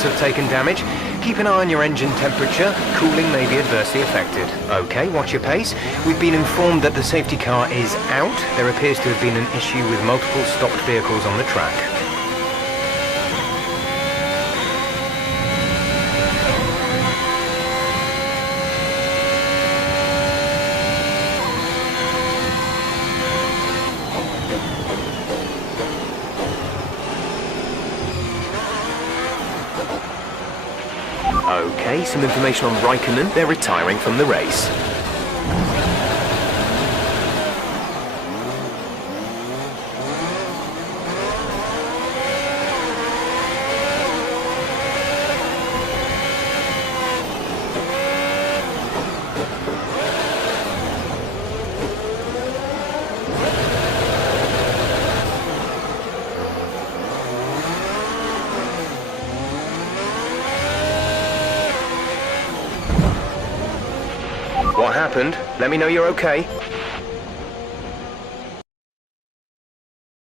parts have taken damage. Keep an eye on your engine temperature. Cooling may be adversely affected. Okay, watch your pace. We've been informed that the safety car is out. There appears to have been an issue with multiple stopped vehicles on the track. Okay, some information on Raikkonen. They're retiring from the race. What happened? Let me know you're okay.